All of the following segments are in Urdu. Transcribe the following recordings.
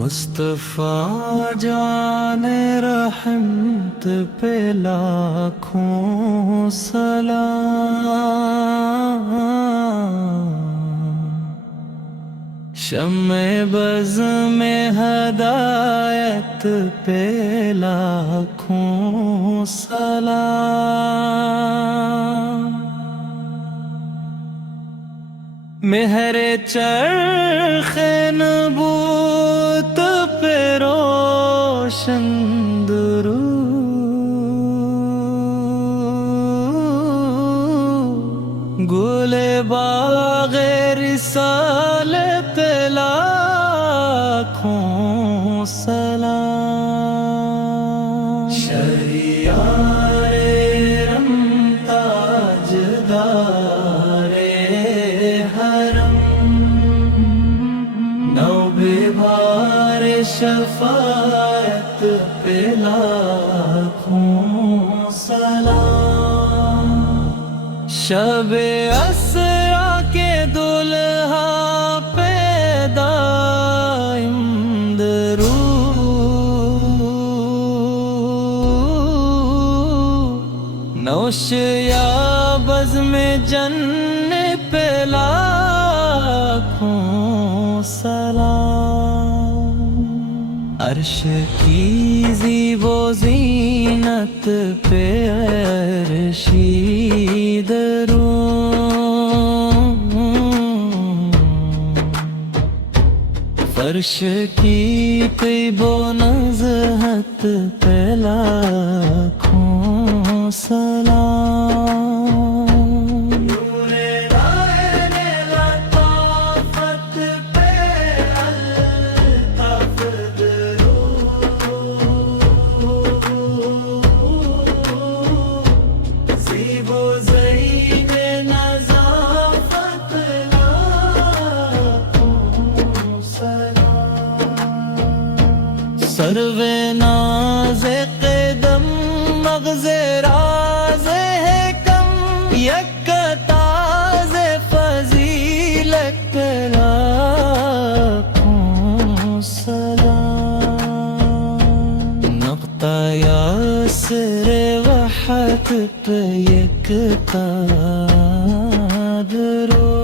مصطفیٰ جان رحمت پہ لاکھوں سلام، شمع بز میں ہدایت پہ لاکھوں سلام، مہر چرخ نبوت پہ روشن درود، گل باغ رسالت پہ لاکھوں سلام، شہریار رم تاجدار حرم، نو بہار شفاعت پہ لاکھوں سلام، شب اسرا کے دلہا پہ دائم درود، نوش یا بزم جن پہ لاکھوں سلام، عرش کی زیب و زینت پہ عرشی درود، فرش کی طیب و نزہت پہ لاکھوں سلام، سرو ناز قدم مغز راز ہے کم، یک تاز فضیلت لاکھوں سلام، نقطہ یاسر وحدت پہ یک درود،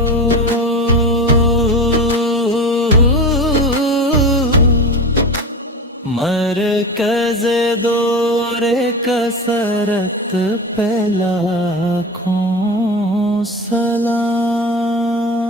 مرکز دور کثرت پہ لاکھوں سلام۔